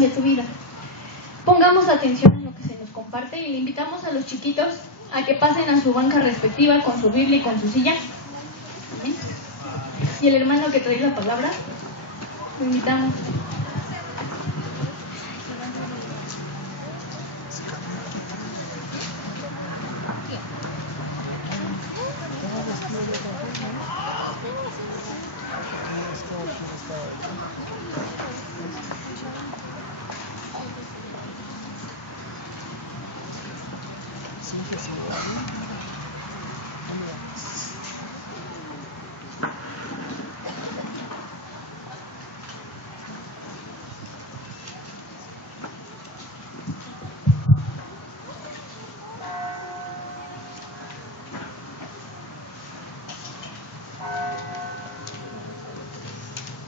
de tu vida. Pongamos atención en lo que se nos comparte y le invitamos a los chiquitos a que pasen a su banca respectiva con su Biblia y con su silla. ¿Amén? Y el hermano que trae la palabra, lo invitamos.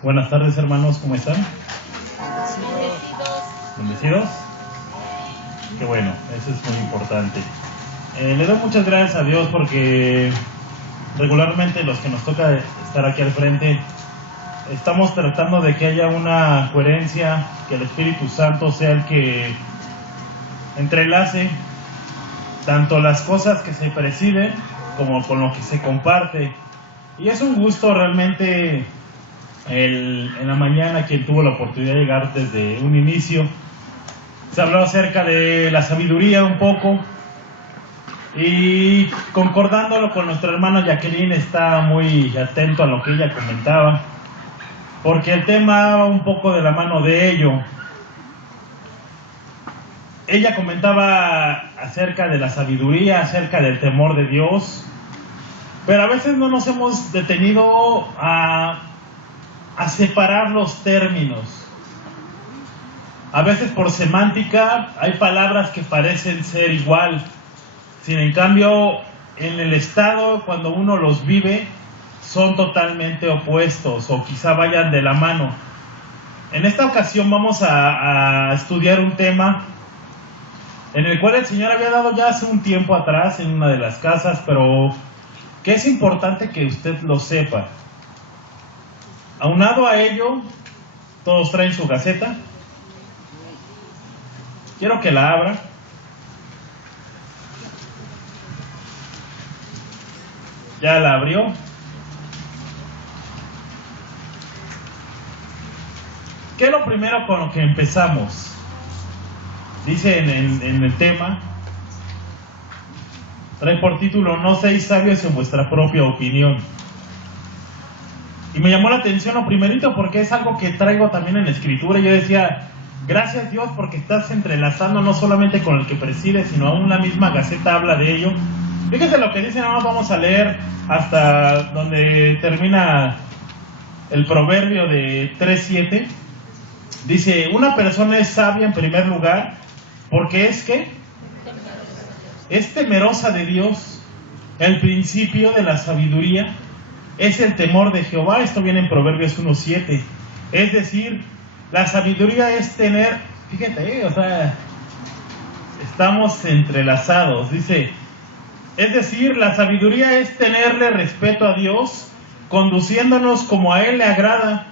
Buenas tardes, hermanos, ¿cómo están? ¿Bendecidos? Qué bueno, eso es muy importante. Le doy muchas gracias a Dios porque regularmente los que nos toca estar aquí al frente estamos tratando de que haya una coherencia, que el Espíritu Santo sea el que entrelace tanto las cosas que se presiden como con lo que se comparte. Y es un gusto realmente en la mañana, quien tuvo la oportunidad de llegar desde un inicio, se habló acerca de la sabiduría un poco, y concordándolo con nuestra hermana Jacqueline, está muy atento a lo que ella comentaba, porque el tema va un poco de la mano de ello. Ella comentaba acerca de la sabiduría, acerca del temor de Dios, pero a veces no nos hemos detenido a separar los términos. A veces por semántica hay palabras que parecen ser igual, sin en cambio en el estado cuando uno los vive son totalmente opuestos o quizá vayan de la mano. En esta ocasión vamos a estudiar un tema en el cual el Señor había dado ya hace un tiempo atrás en una de las casas, pero que es importante que usted lo sepa. Aunado a ello, todos traen su gaceta. Quiero que la abra. ¿Ya la abrió? ¿Qué es lo primero con lo que empezamos? Dice en el tema, trae por título: no seáis sabios en vuestra propia opinión. Y me llamó la atención lo primerito porque es algo que traigo también en la escritura. Yo decía, gracias Dios porque estás entrelazando no solamente con el que preside, sino aún la misma Gaceta habla de ello. Fíjense lo que dice, nada más vamos a leer hasta donde termina el proverbio de 3:7. Dice, una persona es sabia en primer lugar porque es temerosa de Dios. El principio de la sabiduría es el temor de Jehová. Esto viene en Proverbios 1:7. Es decir, la sabiduría es tener, fíjate, estamos entrelazados. Dice, es decir, la sabiduría es tenerle respeto a Dios, conduciéndonos como a Él le agrada.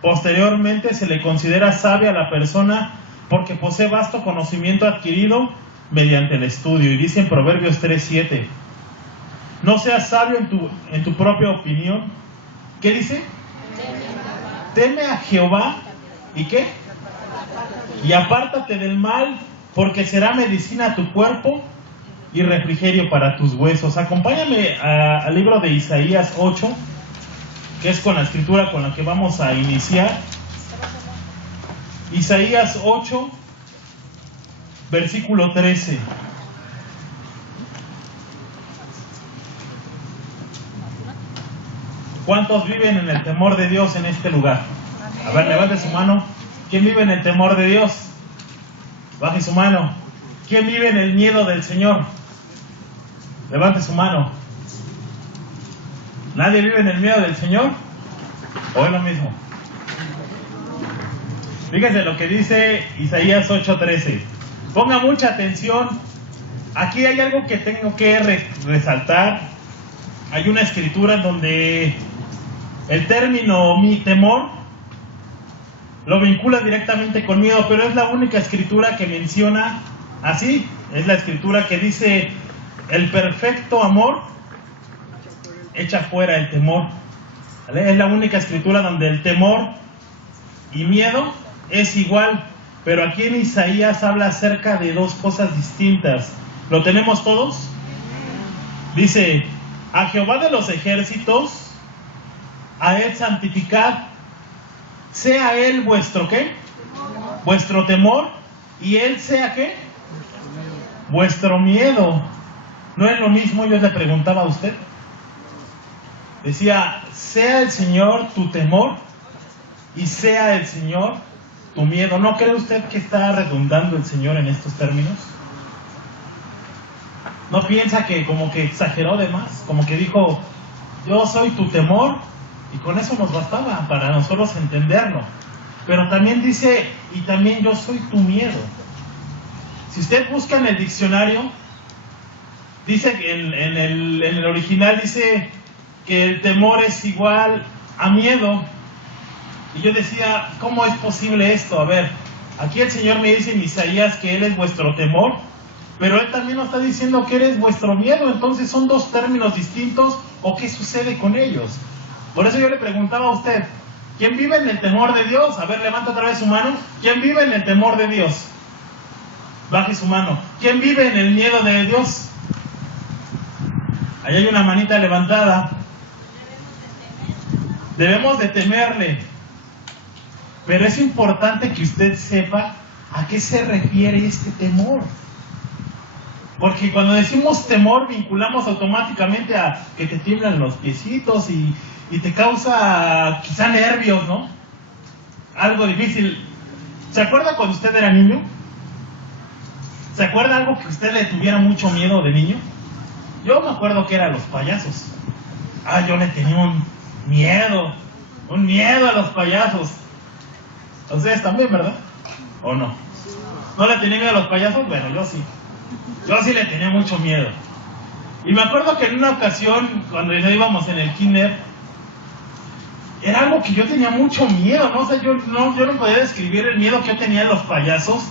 Posteriormente se le considera sabia a la persona porque posee vasto conocimiento adquirido mediante el estudio. Y dice en Proverbios 3:7, no seas sabio en tu propia opinión. ¿Qué dice? Teme a Jehová. ¿Y qué? Y apártate del mal, porque será medicina a tu cuerpo y refrigerio para tus huesos. Acompáñame al libro de Isaías 8, que es con la escritura con la que vamos a iniciar. Isaías 8, versículo 13. ¿Cuántos viven en el temor de Dios en este lugar? A ver, levante su mano. ¿Quién vive en el temor de Dios? Baje su mano. ¿Quién vive en el miedo del Señor? Levante su mano. ¿Nadie vive en el miedo del Señor? ¿O es lo mismo? Fíjense lo que dice Isaías 8:13. Ponga mucha atención. Aquí hay algo que tengo que resaltar. Hay una escritura donde el término mi temor lo vincula directamente con miedo, pero es la única escritura que menciona así. Es la escritura que dice: el perfecto amor echa fuera el temor. ¿Vale? Es la única escritura donde el temor y miedo es igual, pero aquí en Isaías habla acerca de dos cosas distintas. ¿Lo tenemos todos? Dice: a Jehová de los ejércitos, a él santificad, sea él vuestro ¿qué? Vuestro temor, y él sea ¿qué? Vuestro miedo. ¿No es lo mismo? Yo le preguntaba a usted. Decía: sea el Señor tu temor y sea el Señor tu miedo. ¿No cree usted que está redundando el Señor en estos términos? ¿No piensa que como que exageró de más? Como que dijo: yo soy tu temor, y con eso nos bastaba para nosotros entenderlo. Pero también dice: y también yo soy tu miedo. Si usted busca en el diccionario, dice que en el original dice que el temor es igual a miedo. Y yo decía: ¿cómo es posible esto? A ver, aquí el Señor me dice en Isaías que Él es vuestro temor, pero Él también nos está diciendo que Él es vuestro miedo. Entonces, ¿son dos términos distintos o qué sucede con ellos? Por eso yo le preguntaba a usted: ¿quién vive en el temor de Dios? A ver, levanta otra vez su mano. ¿Quién vive en el temor de Dios? Baje su mano. ¿Quién vive en el miedo de Dios? Ahí hay una manita levantada. Debemos de temerle. Pero es importante que usted sepa a qué se refiere este temor. Porque cuando decimos temor, vinculamos automáticamente a que te tiemblan los piecitos y te causa quizá nervios, ¿no? Algo difícil. ¿Se acuerda cuando usted era niño? ¿Se acuerda algo que usted le tuviera mucho miedo de niño? Yo me acuerdo que eran los payasos. Yo le tenía un miedo a los payasos. Ustedes también, ¿verdad? ¿O no? ¿No le tenía miedo a los payasos? Bueno, yo sí. Yo sí le tenía mucho miedo. Y me acuerdo que en una ocasión, cuando ya íbamos en el kinder, era algo que yo tenía mucho miedo, ¿no? O sea, yo no podía describir el miedo que yo tenía de los payasos.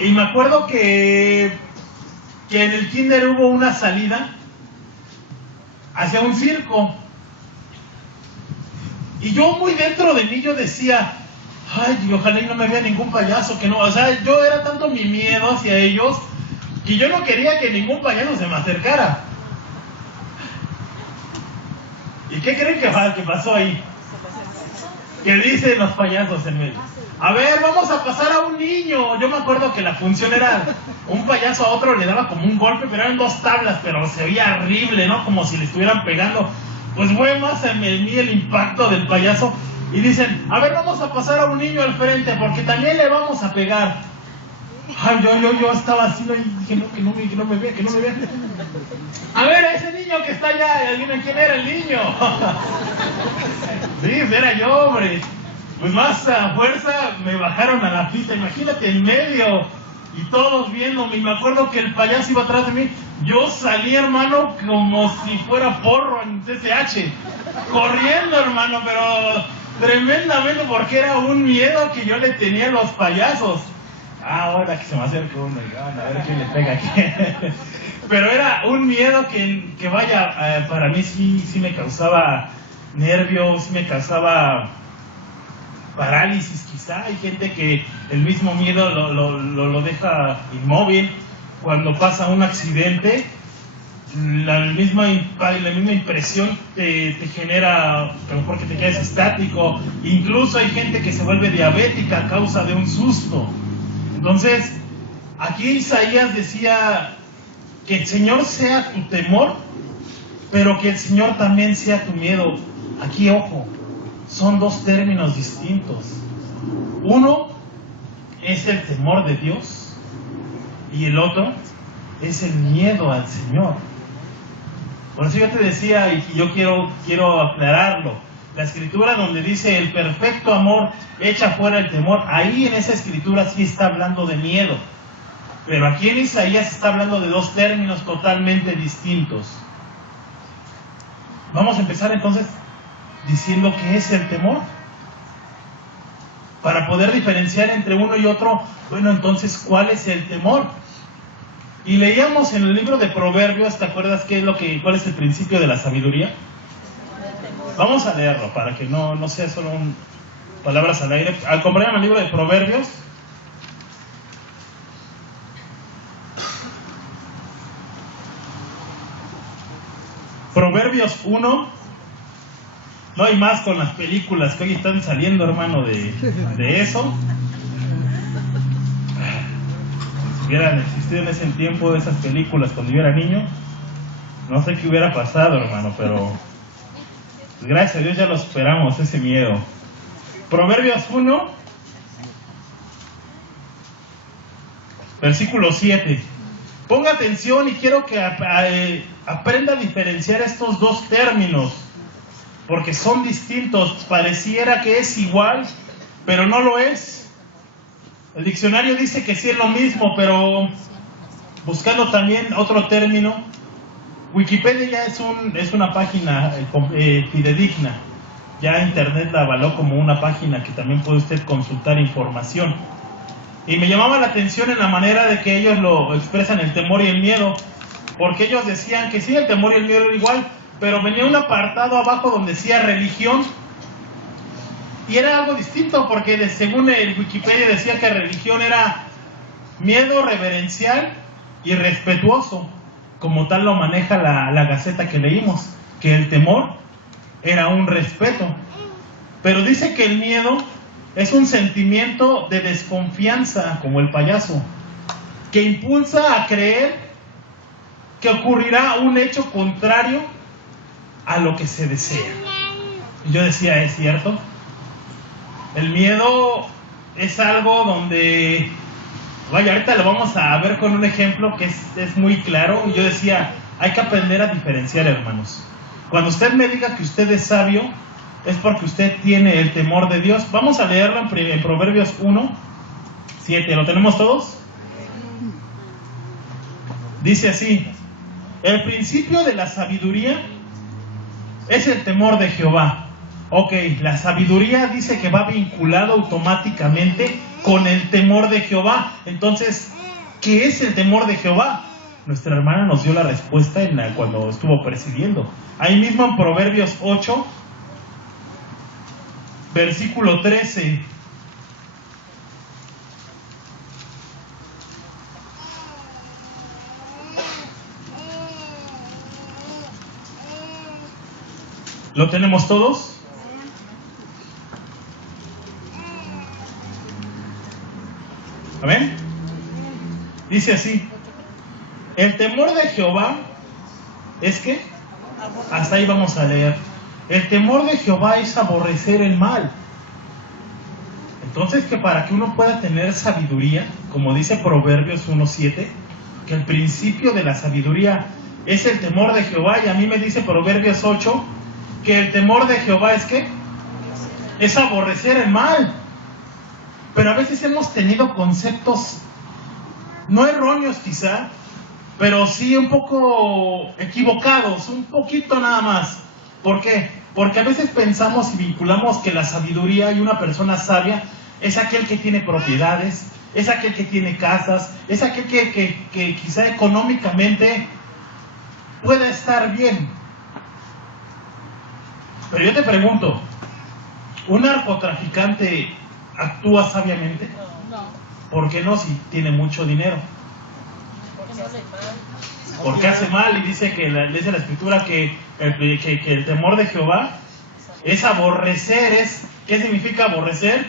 Y me acuerdo que en el kinder hubo una salida hacia un circo. Y yo muy dentro de mí yo decía: ay, ojalá y no me vea ningún payaso, que no. O sea, yo era tanto mi miedo hacia ellos que yo no quería que ningún payaso se me acercara. ¿Y qué creen que pasó ahí? Que dicen los payasos en medio: a ver, vamos a pasar a un niño. Yo me acuerdo que la función era un payaso a otro le daba como un golpe, pero eran dos tablas, pero se veía horrible, ¿no? Como si le estuvieran pegando. Pues fue más en mí el impacto del payaso. Y dicen: a ver, vamos a pasar a un niño al frente porque también le vamos a pegar. Ay, yo estaba así, ¿no? Y dije: no, que no me vea. A ver, ese niño que está allá, ¿adivinen quién era el niño? Sí, era yo, hombre. Pues más a fuerza me bajaron a la pista, imagínate, en medio, y todos viéndome. Y me acuerdo que el payaso iba atrás de mí. Yo salí, hermano, como si fuera porro en CCH, corriendo, hermano, pero tremendamente, porque era un miedo que yo le tenía a los payasos. Ahora que se me acerca uno, y a ver quién le pega aquí. Pero era un miedo que vaya, para mí sí me causaba nervios, sí me causaba parálisis quizá. Hay gente que el mismo miedo lo deja inmóvil. Cuando pasa un accidente, la misma impresión te genera, a lo mejor que te quedes estático. Incluso hay gente que se vuelve diabética a causa de un susto. Entonces, aquí Isaías decía que el Señor sea tu temor, pero que el Señor también sea tu miedo. Aquí, ojo, son dos términos distintos. Uno es el temor de Dios y el otro es el miedo al Señor. Por eso yo te decía, y yo quiero aclararlo, la escritura donde dice el perfecto amor echa fuera el temor, ahí en esa escritura sí está hablando de miedo. Pero aquí en Isaías está hablando de dos términos totalmente distintos. Vamos a empezar entonces diciendo qué es el temor. para poder diferenciar entre uno y otro. Bueno, entonces, ¿cuál es el temor? Y leíamos en el libro de Proverbios, ¿te acuerdas cuál es el principio de la sabiduría? Vamos a leerlo para que no sea solo palabras al aire. Acompáñame al libro de Proverbios. Proverbios 1. No hay más con las películas que hoy están saliendo, hermano, de eso. Si hubieran existido en ese tiempo esas películas cuando yo era niño, no sé qué hubiera pasado, hermano, pero gracias a Dios ya lo superamos, ese miedo. Proverbios 1, versículo 7. Ponga atención y quiero que aprenda a diferenciar estos dos términos, porque son distintos. Pareciera que es igual, pero no lo es. El diccionario dice que sí es lo mismo, pero buscando también otro término, Wikipedia ya es una página fidedigna. Ya Internet la avaló como una página que también puede usted consultar información. Y me llamaba la atención en la manera de que ellos lo expresan, el temor y el miedo, porque ellos decían que sí, el temor y el miedo era igual, pero venía un apartado abajo donde decía religión, y era algo distinto, porque según el Wikipedia decía que religión era miedo reverencial y respetuoso, como tal lo maneja la Gaceta que leímos, que el temor era un respeto, pero dice que el miedo es un sentimiento de desconfianza, como el payaso, que impulsa a creer que ocurrirá un hecho contrario a lo que se desea. Y yo decía, ¿es cierto? El miedo es algo donde, vaya, ahorita lo vamos a ver con un ejemplo que es muy claro. Y yo decía, hay que aprender a diferenciar, hermanos. Cuando usted me diga que usted es sabio, es porque usted tiene el temor de Dios. Vamos a leerlo en Proverbios 1, 7. ¿Lo tenemos todos? Dice así: el principio de la sabiduría es el temor de Jehová. Ok, la sabiduría dice que va vinculado automáticamente con el temor de Jehová. Entonces, ¿qué es el temor de Jehová? Nuestra hermana nos dio la respuesta cuando estuvo presidiendo. Ahí mismo en Proverbios 8, versículo 13. ¿Lo tenemos todos? ¿Amén? Dice así: el temor de Jehová es que, hasta ahí vamos a leer, el temor de Jehová es aborrecer el mal. Entonces, que para que uno pueda tener sabiduría, como dice Proverbios 1:7, que el principio de la sabiduría es el temor de Jehová, y a mí me dice Proverbios 8 que el temor de Jehová es ¿qué? Es aborrecer el mal. Pero a veces hemos tenido conceptos no erróneos quizá, pero sí un poco equivocados, un poquito nada más. ¿Por qué? Porque a veces pensamos y vinculamos que la sabiduría y una persona sabia es aquel que tiene propiedades, es aquel que tiene casas, es aquel que quizá económicamente pueda estar bien. Pero yo te pregunto, ¿un narcotraficante actúa sabiamente? No. ¿Por qué no, si tiene mucho dinero? Porque hace mal, y dice dice la escritura que el temor de Jehová es aborrecer. ¿Qué significa aborrecer?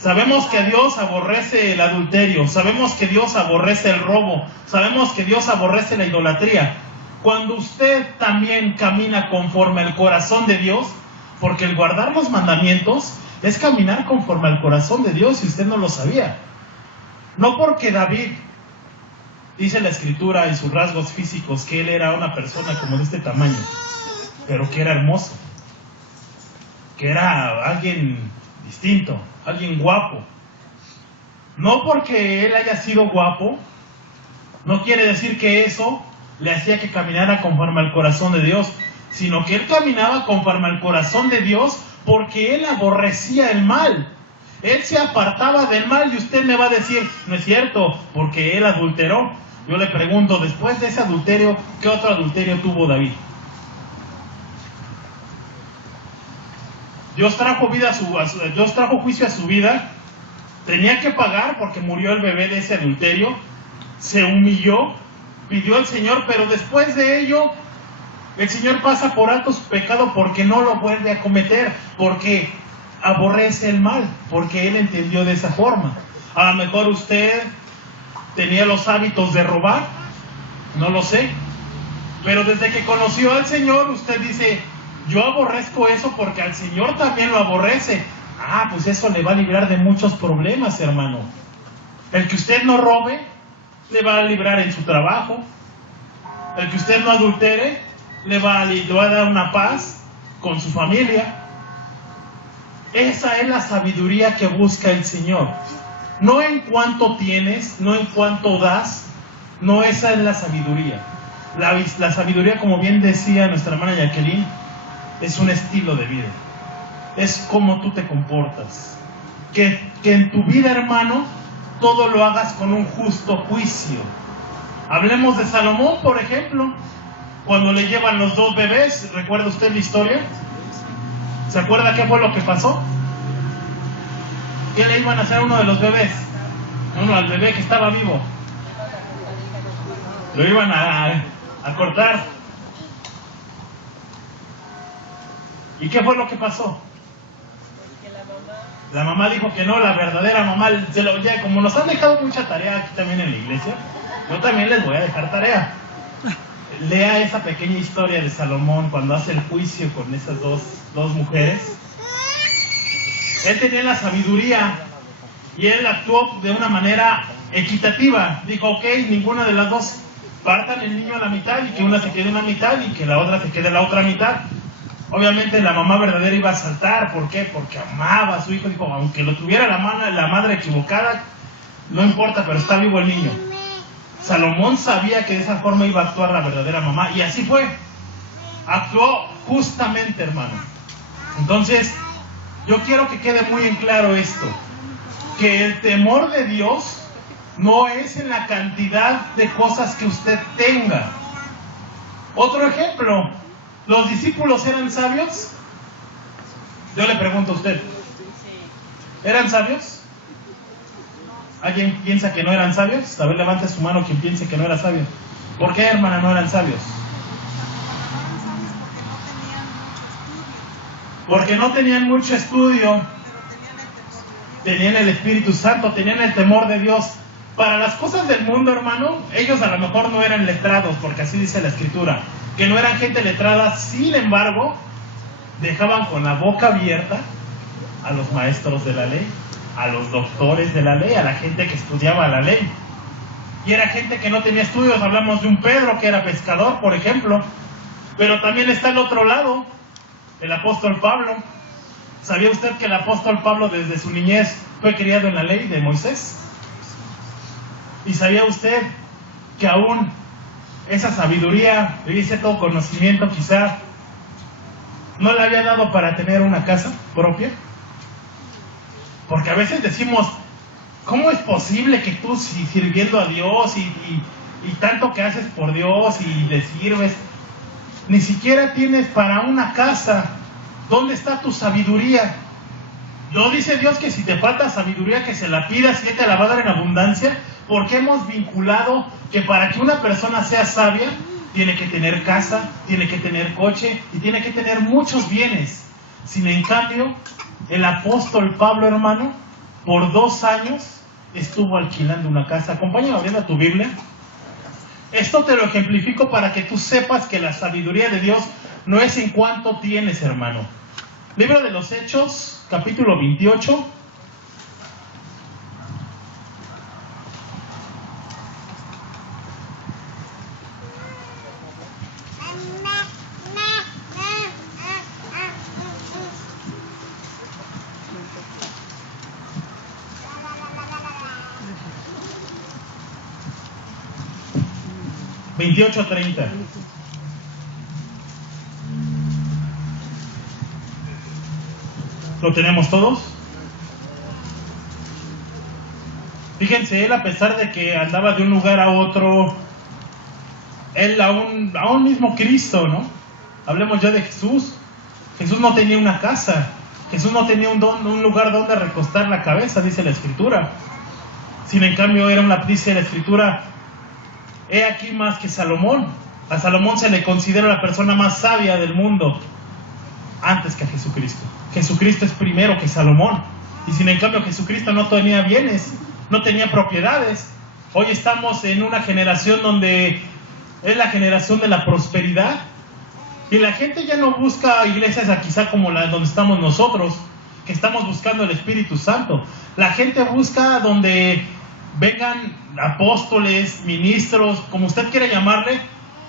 Sabemos que Dios aborrece el adulterio, sabemos que Dios aborrece el robo, sabemos que Dios aborrece la idolatría. Cuando usted también camina conforme al corazón de Dios, porque el guardar los mandamientos es caminar conforme al corazón de Dios, si usted no lo sabía. No porque David, dice la escritura en sus rasgos físicos, que él era una persona como de este tamaño, pero que era hermoso, que era alguien distinto, alguien guapo. No porque él haya sido guapo, no quiere decir que eso le hacía que caminara conforme al corazón de Dios, sino que él caminaba conforme al corazón de Dios porque él aborrecía el mal. Él se apartaba del mal y usted me va a decir, no es cierto, porque él adulteró. Yo le pregunto, después de ese adulterio, ¿qué otro adulterio tuvo David? Dios trajo juicio a su vida, tenía que pagar porque murió el bebé de ese adulterio, se humilló, pidió al Señor, pero después de ello, el Señor pasa por alto su pecado porque no lo vuelve a cometer, porque aborrece el mal, porque Él entendió de esa forma. A lo mejor usted tenía los hábitos de robar, no lo sé, pero desde que conoció al Señor, usted dice, yo aborrezco eso porque al Señor también lo aborrece. Ah, pues eso le va a librar de muchos problemas, hermano. El que usted no robe, le va a librar en su trabajo. El que usted no adultere, le va a dar una paz con su familia. Esa es la sabiduría que busca el Señor. No en cuánto tienes, no en cuánto das, no, esa es la sabiduría. La sabiduría, como bien decía nuestra hermana Jacqueline, es un estilo de vida. Es cómo tú te comportas. Que en tu vida, hermano, todo lo hagas con un justo juicio. Hablemos de Salomón, por ejemplo, cuando le llevan los dos bebés. ¿Recuerda usted la historia? ¿Se acuerda qué fue lo que pasó? ¿Qué le iban a hacer a uno de los bebés? Al bebé que estaba vivo. Lo iban a cortar. ¿Y qué fue lo que pasó? La mamá dijo que no, la verdadera mamá, como nos han dejado mucha tarea aquí también en la iglesia, yo también les voy a dejar tarea. Lea esa pequeña historia de Salomón cuando hace el juicio con esas dos mujeres. Él tenía la sabiduría y él actuó de una manera equitativa. Dijo, ok, ninguna de las dos, partan el niño a la mitad y que una se quede una mitad y que la otra se quede la otra mitad. Obviamente la mamá verdadera iba a saltar. ¿Por qué? Porque amaba a su hijo. Dijo, aunque lo tuviera la madre equivocada, no importa, pero está vivo el niño. Salomón sabía que de esa forma iba a actuar la verdadera mamá, y así fue. Actuó justamente, hermano. Entonces, yo quiero que quede muy en claro esto, que el temor de Dios no es en la cantidad de cosas que usted tenga. Otro ejemplo, ¿los discípulos eran sabios? Yo le pregunto a usted, ¿eran sabios? ¿Alguien piensa que no eran sabios? A ver, levante su mano quien piense que no era sabio. ¿Por qué, hermana, no eran sabios? Porque no tenían mucho estudio, tenían el Espíritu Santo, tenían el temor de Dios. Para las cosas del mundo, hermano, ellos a lo mejor no eran letrados, porque así dice la Escritura, que no eran gente letrada. Sin embargo, dejaban con la boca abierta a los maestros de la ley, a los doctores de la ley, a la gente que estudiaba la ley. Y era gente que no tenía estudios. Hablamos de un Pedro que era pescador, por ejemplo. Pero también está el otro lado, el apóstol Pablo. ¿Sabía usted que el apóstol Pablo desde su niñez fue criado en la ley de Moisés? ¿Y sabía usted que aún esa sabiduría, ese todo conocimiento quizá no le había dado para tener una casa propia? Porque a veces decimos, ¿cómo es posible que tú, si sirviendo a Dios y tanto que haces por Dios y le sirves, ni siquiera tienes para una casa? ¿Dónde está tu sabiduría? ¿No dice Dios que si te falta sabiduría que se la pidas y Él te la va a dar en abundancia? Porque hemos vinculado que para que una persona sea sabia, tiene que tener casa, tiene que tener coche y tiene que tener muchos bienes. Sin en cambio, el apóstol Pablo, hermano, por 2 años estuvo alquilando una casa. Acompáñame abriendo tu Biblia. Esto te lo ejemplifico para que tú sepas que la sabiduría de Dios no es en cuánto tienes, hermano. Libro de los Hechos, capítulo 28. $28:30. ¿Lo tenemos todos? Fíjense, él, a pesar de que andaba de un lugar a otro, él aún mismo Cristo, ¿no? Hablemos ya de Jesús. Jesús no tenía una casa, Jesús no tenía un lugar donde recostar la cabeza, dice la Escritura. Sin en cambio dice la Escritura, he aquí más que Salomón. A Salomón se le considera la persona más sabia del mundo antes que a Jesucristo. Jesucristo es primero que Salomón. Y sin en cambio Jesucristo no tenía bienes, no tenía propiedades. Hoy estamos en una generación donde es la generación de la prosperidad. Y la gente ya no busca iglesias quizá como la donde estamos nosotros, que estamos buscando el Espíritu Santo. La gente busca donde vengan apóstoles, ministros, como usted quiera llamarle,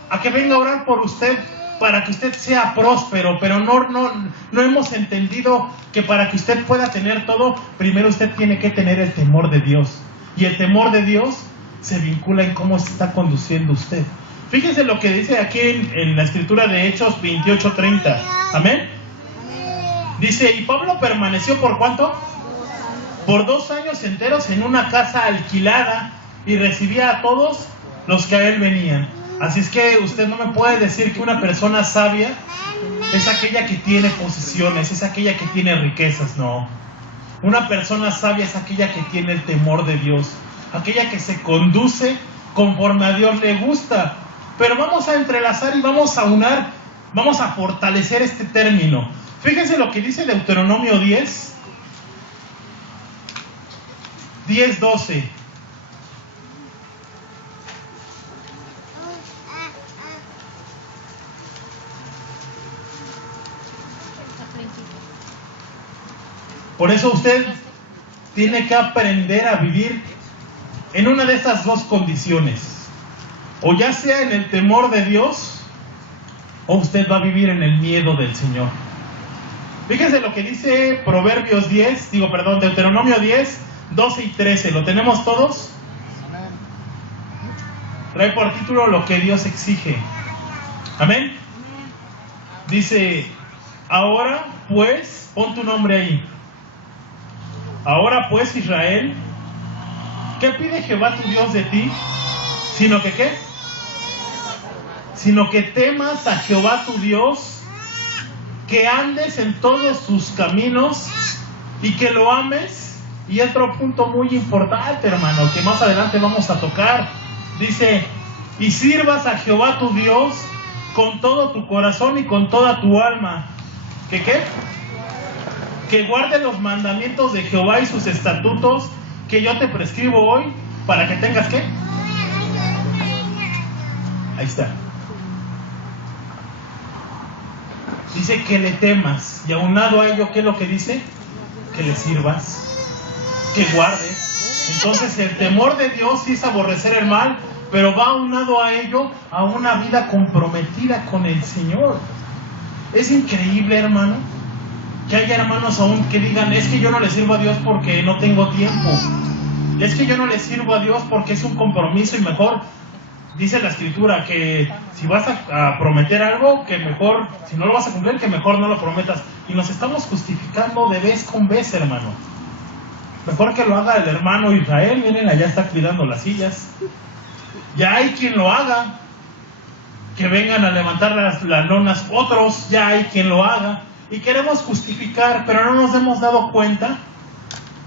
a que venga a orar por usted para que usted sea próspero. Pero no hemos entendido que para que usted pueda tener todo, primero usted tiene que tener el temor de Dios. Y el temor de Dios se vincula en cómo se está conduciendo usted. Fíjense lo que dice aquí en la Escritura de Hechos 28:30. Amén. Dice, y Pablo permaneció ¿por cuánto? Por 2 años enteros en una casa alquilada y recibía a todos los que a él venían. Así es que usted no me puede decir que una persona sabia es aquella que tiene posesiones, es aquella que tiene riquezas. No. Una persona sabia es aquella que tiene el temor de Dios, aquella que se conduce conforme a Dios le gusta. Pero vamos a entrelazar y vamos a unar, vamos a fortalecer este término. Fíjense lo que dice Deuteronomio 10:12. Por eso usted tiene que aprender a vivir en una de estas dos condiciones. O ya sea en el temor de Dios, o usted va a vivir en el miedo del Señor. Fíjense lo que dice Deuteronomio 10:12 y 13. ¿Lo tenemos todos? Trae por título lo que Dios exige. Amén. Dice, ahora pues, pon tu nombre ahí. Ahora pues, Israel, ¿qué pide Jehová tu Dios de ti? Sino que ¿qué? Sino que temas a Jehová tu Dios, que andes en todos sus caminos y que lo ames. Y otro punto muy importante, hermano, que más adelante vamos a tocar. Dice, y sirvas a Jehová tu Dios con todo tu corazón y con toda tu alma. ¿Que qué? Que guarde los mandamientos de Jehová y sus estatutos que yo te prescribo hoy, para que tengas ¿qué? Ahí está. Dice que le temas, y aunado a ello, ¿qué es lo que dice? Que le sirvas, que guardes. Entonces el temor de Dios sí es aborrecer el mal, pero va aunado a ello a una vida comprometida con el Señor. Es increíble, hermano, que haya hermanos aún que digan, es que yo no le sirvo a Dios porque no tengo tiempo, es que yo no le sirvo a Dios porque es un compromiso, y mejor dice la Escritura que si vas a prometer algo, que mejor, si no lo vas a cumplir, que mejor no lo prometas. Y nos estamos justificando de vez con vez, hermano. Mejor que lo haga el hermano Israel. Miren, allá está cuidando las sillas. Ya hay quien lo haga. Que vengan a levantar las lonas otros, ya hay quien lo haga. Y queremos justificar, pero no nos hemos dado cuenta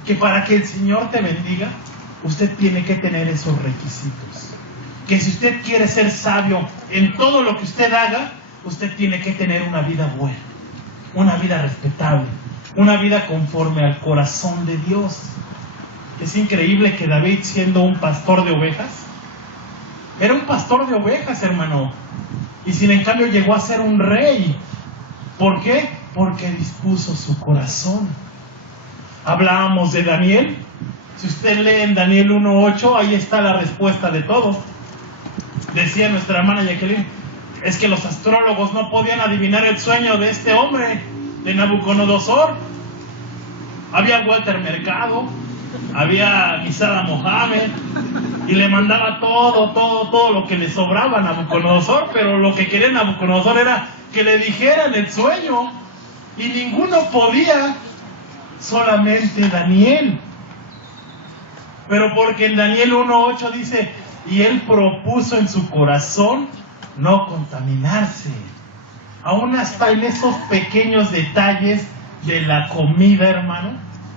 que para que el Señor te bendiga, usted tiene que tener esos requisitos. Que si usted quiere ser sabio en todo lo que usted haga, usted tiene que tener una vida buena, una vida respetable, una vida conforme al corazón de Dios. Es increíble que David, siendo un pastor de ovejas, era un pastor de ovejas, hermano, y sin en cambio llegó a ser un rey. ¿Por qué? Porque dispuso su corazón. Hablábamos de Daniel. Si usted lee en Daniel 1:8, ahí está la respuesta de todo. Decía nuestra hermana Jacqueline, es que los astrólogos no podían adivinar el sueño de este hombre, de Nabucodonosor. Había Walter Mercado, había Misada Mohamed, y le mandaba todo lo que le sobraba a Nabucodonosor, pero lo que quería Nabucodonosor era que le dijeran el sueño, y ninguno podía, solamente Daniel. pero porque en Daniel 1:8 dice, y él propuso en su corazón no contaminarse. Aún hasta en esos pequeños detalles de la comida, hermano,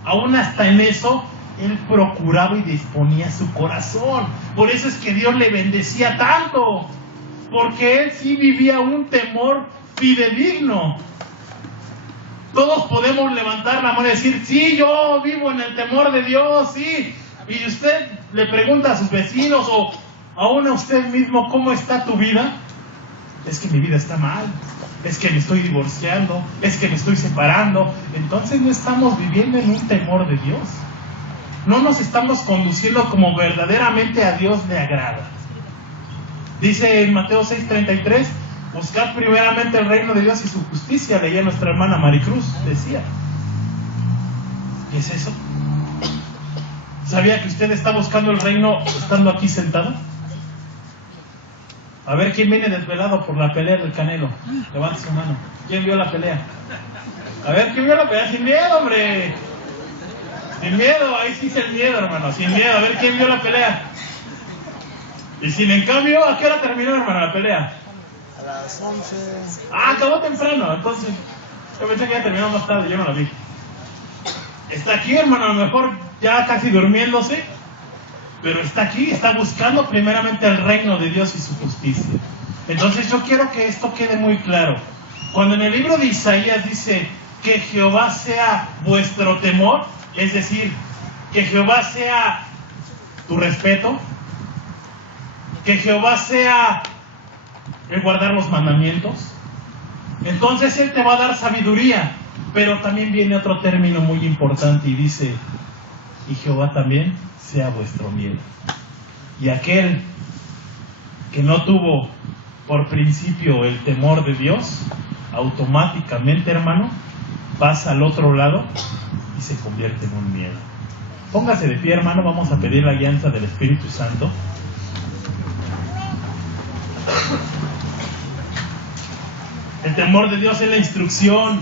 aún hasta en eso, él procuraba y disponía su corazón. Por eso es que Dios le bendecía tanto, porque él sí vivía un temor fidedigno. Todos podemos levantar la mano y decir, sí, yo vivo en el temor de Dios, sí. Y usted le pregunta a sus vecinos o aún a usted mismo, ¿cómo está tu vida? Es que mi vida está mal, es que me estoy divorciando, es que me estoy separando. Entonces no estamos viviendo en un temor de Dios. No nos estamos conduciendo como verdaderamente a Dios le agrada. Dice en Mateo 6:33, buscad primeramente el reino de Dios y su justicia, leía nuestra hermana Maricruz, decía. ¿Qué es eso? ¿Sabía que usted está buscando el reino estando aquí sentado? A ver, ¿quién viene desvelado por la pelea del Canelo? Levante su mano. ¿Quién vio la pelea? A ver, ¿quién vio la pelea? Sin miedo, hombre. Sin miedo, ahí sí es el miedo, hermano. Sin miedo, a ver, ¿quién vio la pelea? Y sin en cambio, ¿a qué hora terminó, hermano, la pelea? A las 11. Ah, acabó temprano, entonces. Yo pensé que ya terminó más tarde, yo no la vi. Está aquí, hermano, a lo mejor ya casi durmiéndose, pero está aquí, está buscando primeramente el reino de Dios y su justicia. Entonces yo quiero que esto quede muy claro. Cuando en el libro de Isaías dice que Jehová sea vuestro temor, es decir, que Jehová sea tu respeto, que Jehová sea el guardar los mandamientos, entonces Él te va a dar sabiduría. Pero también viene otro término muy importante y dice, y Jehová también sea vuestro miedo. Y aquel que no tuvo por principio el temor de Dios, automáticamente, hermano, pasa al otro lado y se convierte en un miedo. Póngase de pie, hermano, vamos a pedir la guianza del Espíritu Santo. El temor de Dios es la instrucción.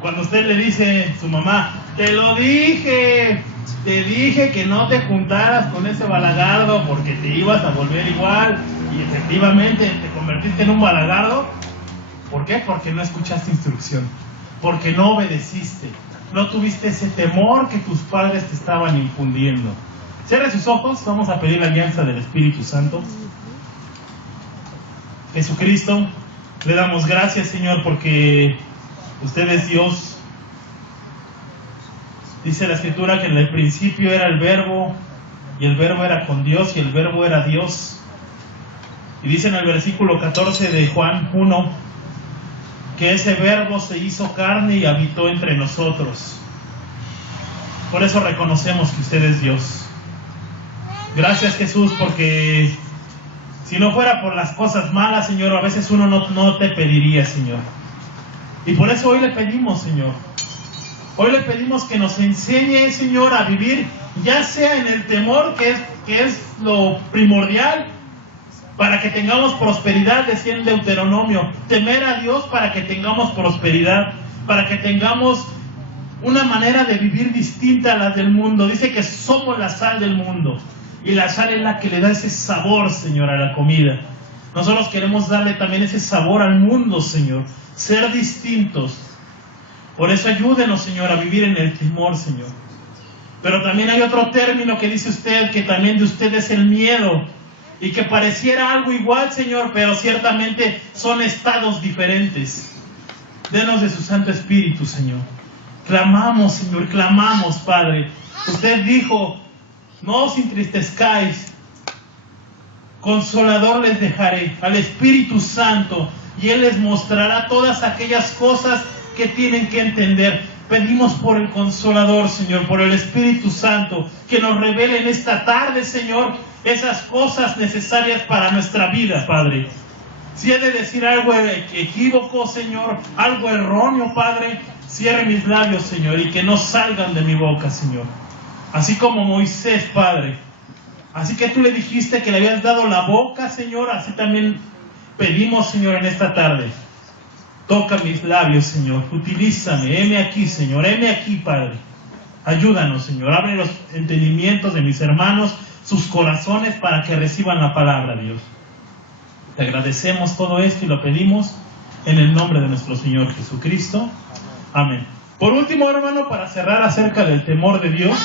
Cuando usted le dice a su mamá, te lo dije, te dije que no te juntaras con ese balagardo porque te ibas a volver igual, y efectivamente te convertiste en un balagardo. ¿Por qué? Porque no escuchaste instrucción, porque no obedeciste, no tuviste ese temor que tus padres te estaban infundiendo. Cierre sus ojos, vamos a pedir la alianza del Espíritu Santo. Jesucristo, le damos gracias, Señor, porque usted es Dios. Dice la Escritura que en el principio era el Verbo, y el Verbo era con Dios, y el Verbo era Dios. Y dice en el versículo 14 de Juan 1, que ese Verbo se hizo carne y habitó entre nosotros. Por eso reconocemos que usted es Dios. Gracias, Jesús, porque si no fuera por las cosas malas, Señor, a veces uno no te pediría, Señor. Y por eso hoy le pedimos, Señor. Hoy le pedimos que nos enseñe, Señor, a vivir, ya sea en el temor, que es lo primordial, para que tengamos prosperidad, decía en Deuteronomio. Temer a Dios para que tengamos prosperidad, para que tengamos una manera de vivir distinta a la del mundo. Dice que somos la sal del mundo, y la sal es la que le da ese sabor, Señor, a la comida. Nosotros queremos darle también ese sabor al mundo, Señor, ser distintos. Por eso ayúdenos, Señor, a vivir en el temor, Señor. Pero también hay otro término que dice usted, que también de usted es el miedo, y que pareciera algo igual, Señor, pero ciertamente son estados diferentes. Denos de su Santo Espíritu, Señor. Clamamos, Señor, clamamos, Padre. Usted dijo, no os entristezcáis, Consolador les dejaré, al Espíritu Santo, y Él les mostrará todas aquellas cosas que tienen que entender. Pedimos por el Consolador, Señor, por el Espíritu Santo, que nos revele en esta tarde, Señor, esas cosas necesarias para nuestra vida, Padre. Si he de decir algo equívoco, Señor, algo erróneo, Padre, cierre mis labios, Señor, y que no salgan de mi boca, Señor. Así como Moisés, Padre. Así que tú le dijiste que le habías dado la boca, Señor, así también pedimos, Señor, en esta tarde. Toca mis labios, Señor, utilízame, heme aquí, Señor, heme aquí, Padre. Ayúdanos, Señor. Abre los entendimientos de mis hermanos, sus corazones, para que reciban la palabra, Dios. Te agradecemos todo esto y lo pedimos en el nombre de nuestro Señor Jesucristo. Amén. Por último, hermano, para cerrar acerca del temor de Dios,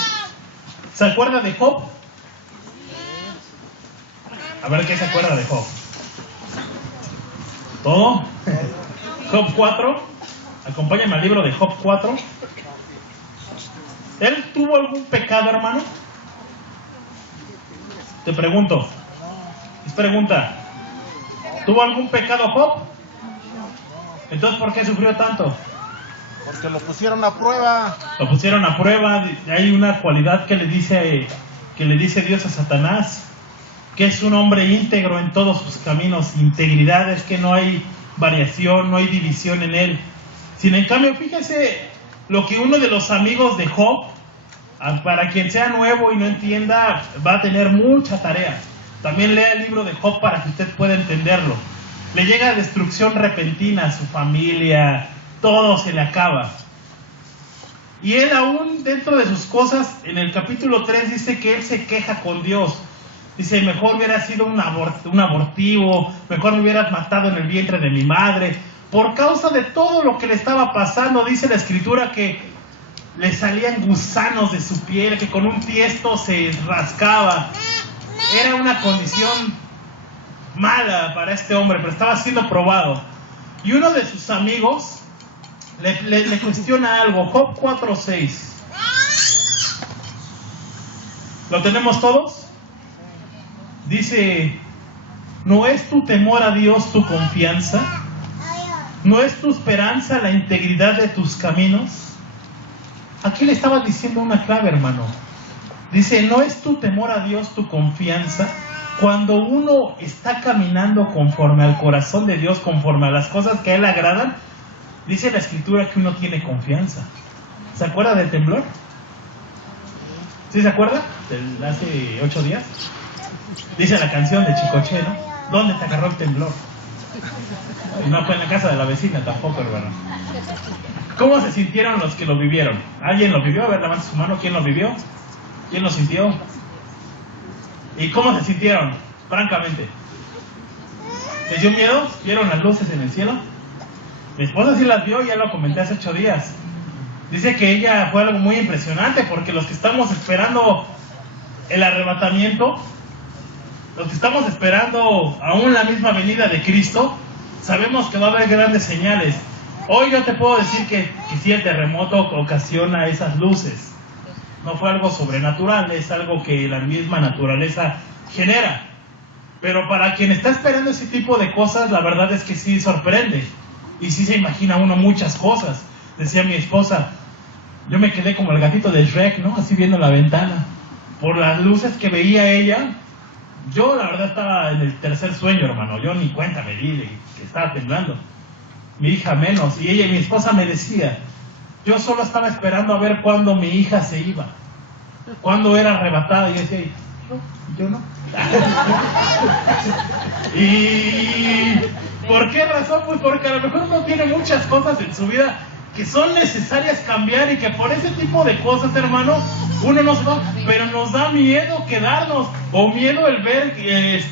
¿se acuerda de Job? A ver, ¿qué se acuerda de Job? ¿Todo? Job 4. Acompáñame al libro de Job 4. ¿Él tuvo algún pecado, hermano? Te pregunto. Es pregunta. ¿Tuvo algún pecado Job? Entonces, ¿por qué sufrió tanto? Porque lo pusieron a prueba. Lo pusieron a prueba. Hay una cualidad que le dice Dios a Satanás, que es un hombre íntegro en todos sus caminos. Integridad es que no hay variación, no hay división en él. Sin en cambio, fíjese lo que uno de los amigos de Job, para quien sea nuevo y no entienda, va a tener mucha tarea. También lea el libro de Job para que usted pueda entenderlo. Le llega destrucción repentina a su familia, todo se le acaba. Y él aún dentro de sus cosas, en el capítulo 3 dice que él se queja con Dios. Dice, mejor hubiera sido un abortivo, mejor me hubieras matado en el vientre de mi madre. Por causa de todo lo que le estaba pasando, dice la Escritura que le salían gusanos de su piel, que con un tiesto se rascaba. Era una condición mala para este hombre, pero estaba siendo probado. Y uno de sus amigos le cuestiona algo. Job 4:6. ¿Lo tenemos todos? Dice, ¿no es tu temor a Dios tu confianza? ¿No es tu esperanza la integridad de tus caminos? Aquí le estaba diciendo una clave, hermano. Dice, ¿no es tu temor a Dios tu confianza? Cuando uno está caminando conforme al corazón de Dios, conforme a las cosas que a Él agradan, dice la Escritura que uno tiene confianza. ¿Se acuerda del temblor? ¿Sí se acuerda? Hace 8 días. Dice la canción de Chicoche, ¿no? ¿Dónde te agarró el temblor? No fue en la casa de la vecina tampoco, hermano. ¿Cómo se sintieron los que lo vivieron? ¿Alguien lo vivió? A ver, levante su mano. ¿Quién lo vivió? ¿Quién lo sintió? ¿Y cómo se sintieron? Francamente. ¿Les dio miedo? ¿Vieron las luces en el cielo? Mi esposa sí las vio, ya lo comenté hace 8 días. Dice que ella fue algo muy impresionante, porque los que estamos esperando el arrebatamiento, los que estamos esperando aún la misma venida de Cristo, sabemos que va a haber grandes señales. Hoy yo te puedo decir que sí, el terremoto ocasiona esas luces. No fue algo sobrenatural, es algo que la misma naturaleza genera. Pero para quien está esperando ese tipo de cosas, la verdad es que sí sorprende. Y sí se imagina uno muchas cosas. Decía mi esposa, yo me quedé como el gatito de Shrek, ¿no? Así viendo la ventana. Por las luces que veía ella, yo la verdad estaba en el tercer sueño, hermano. Yo ni cuenta me di de que estaba temblando. Mi hija menos. Y ella y mi esposa me decía, yo solo estaba esperando a ver cuándo mi hija se iba, cuándo era arrebatada. Y yo decía, yo no. ¿Y por qué razón? Pues porque a lo mejor uno tiene muchas cosas en su vida que son necesarias cambiar, y que por ese tipo de cosas, hermano, uno no se va, pero nos da miedo quedarnos, o miedo el ver qué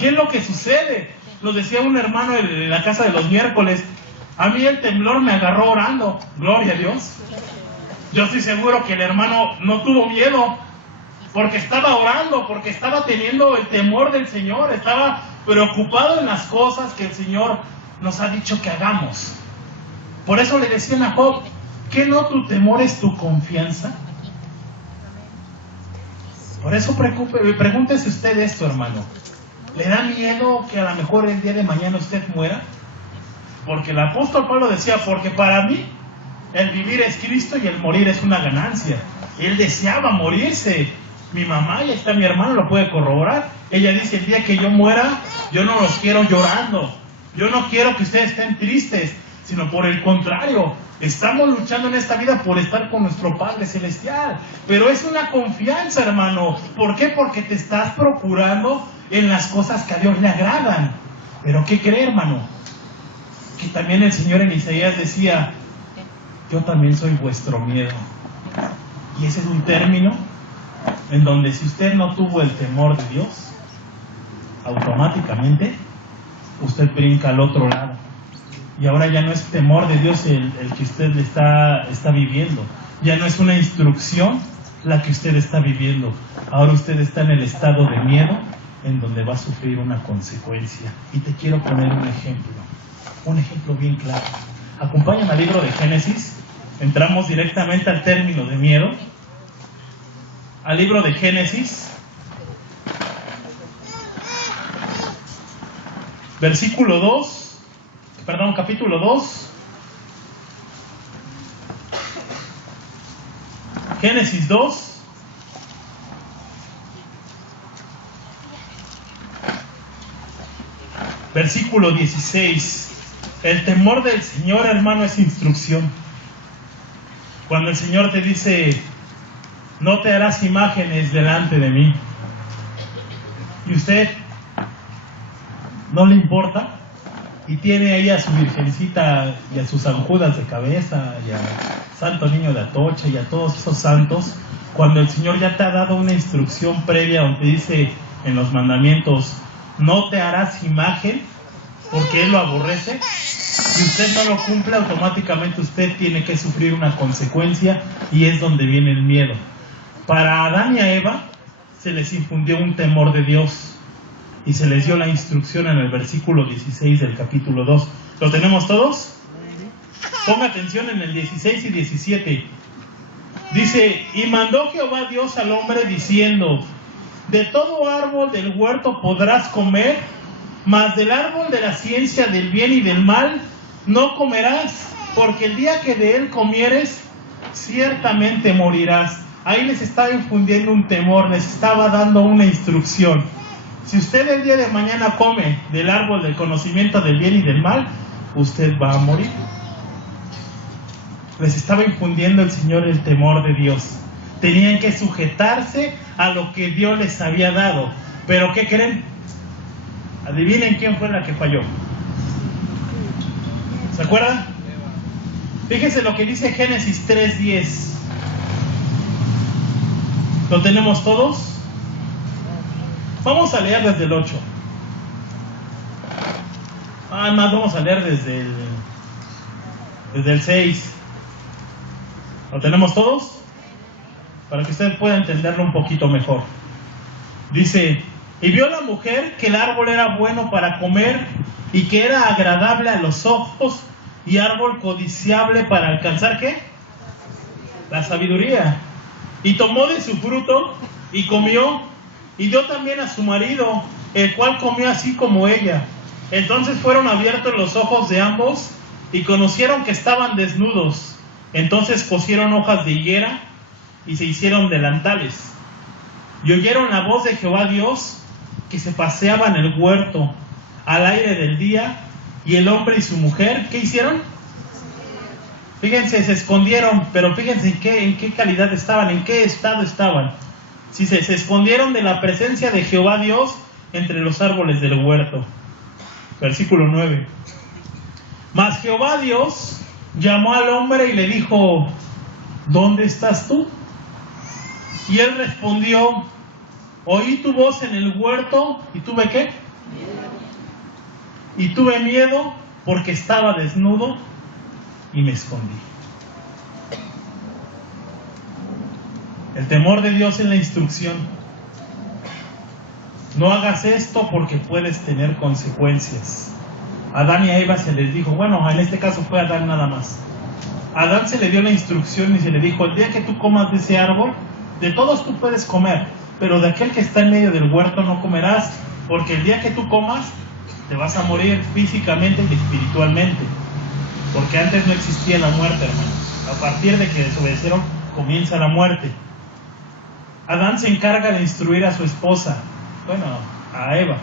es lo que sucede. Lo decía un hermano en la casa de los miércoles, a mí el temblor me agarró orando, gloria a Dios. Yo estoy seguro que el hermano no tuvo miedo, porque estaba orando, porque estaba teniendo el temor del Señor, estaba preocupado en las cosas que el Señor nos ha dicho que hagamos. Por eso le decían a Job, ¿qué no tu temor es tu confianza? Por eso pregúntese usted esto, hermano. ¿Le da miedo que a lo mejor el día de mañana usted muera? Porque el apóstol Pablo decía, porque para mí el vivir es Cristo y el morir es una ganancia. Él deseaba morirse. Mi mamá, y está mi hermano, lo puede corroborar. Ella dice, el día que yo muera, yo no los quiero llorando. Yo no quiero que ustedes estén tristes, sino por el contrario, estamos luchando en esta vida por estar con nuestro Padre Celestial. Pero es una confianza, hermano. ¿Por qué? Porque te estás procurando en las cosas que a Dios le agradan. Pero ¿qué cree, hermano? Que también el Señor en Isaías decía, yo también soy vuestro miedo. Y ese es un término en donde si usted no tuvo el temor de Dios, automáticamente usted brinca al otro lado. Y ahora ya no es temor de Dios el que usted le está viviendo. Ya no es una instrucción la que usted está viviendo. Ahora usted está en el estado de miedo, en donde va a sufrir una consecuencia. Y te quiero poner un ejemplo bien claro. Acompáñame al libro de Génesis. Entramos directamente al término de miedo. Al libro de Génesis, capítulo 2. Génesis 2. Versículo 16. El temor del Señor, hermano, es instrucción. Cuando el Señor te dice: no te harás imágenes delante de mí, y usted no le importa, y tiene ahí a su virgencita y a sus San Judas de cabeza, y a Santo Niño de Atocha, y a todos esos santos, cuando el Señor ya te ha dado una instrucción previa donde dice en los mandamientos: no te harás imagen, porque Él lo aborrece, si usted no lo cumple, automáticamente usted tiene que sufrir una consecuencia, y es donde viene el miedo. Para Adán y a Eva se les infundió un temor de Dios, y se les dio la instrucción en el versículo 16 del capítulo 2. ¿Lo tenemos todos? Ponga atención en el 16 y 17. Dice: y mandó Jehová Dios al hombre diciendo: de todo árbol del huerto podrás comer, mas del árbol de la ciencia del bien y del mal no comerás, porque el día que de él comieres, ciertamente morirás. Ahí les estaba infundiendo un temor, les estaba dando una instrucción. Si usted el día de mañana come del árbol del conocimiento del bien y del mal, usted va a morir. Les estaba infundiendo el Señor el temor de Dios. Tenían que sujetarse a lo que Dios les había dado. Pero ¿qué creen? Adivinen quién fue la que falló. ¿Se acuerdan? Fíjense lo que dice Génesis 3:10. ¿Lo tenemos todos? Vamos a leer desde el 8. Además vamos a leer desde el 6. ¿Lo tenemos todos? Para que usted pueda entenderlo un poquito mejor. Dice: y vio la mujer que el árbol era bueno para comer, y que era agradable a los ojos, y árbol codiciable para alcanzar, ¿qué? La sabiduría. Y tomó de su fruto, y comió, y dio también a su marido, el cual comió así como ella. Entonces fueron abiertos los ojos de ambos, y conocieron que estaban desnudos. Entonces cosieron hojas de higuera, y se hicieron delantales. Y oyeron la voz de Jehová Dios, que se paseaba en el huerto al aire del día, y el hombre y su mujer, ¿qué hicieron? Fíjense, se escondieron, pero fíjense en qué calidad estaban, en qué estado estaban. Si se escondieron de la presencia de Jehová Dios entre los árboles del huerto. Versículo 9. Mas Jehová Dios llamó al hombre y le dijo: ¿dónde estás tú? Y él respondió: oí tu voz en el huerto, ¿y tuve qué? Y tuve miedo porque estaba desnudo y me escondí. El temor de Dios en la instrucción. No hagas esto porque puedes tener consecuencias. A Adán y a Eva se les dijo, bueno, en este caso fue a Adán nada más. A Adán se le dio la instrucción y se le dijo: el día que tú comas de ese árbol, de todos tú puedes comer, pero de aquel que está en medio del huerto no comerás, porque el día que tú comas te vas a morir físicamente y espiritualmente, porque antes no existía la muerte, hermanos. A partir de que desobedecieron comienza la muerte. Adán se encarga de instruir a su esposa, bueno, a Eva,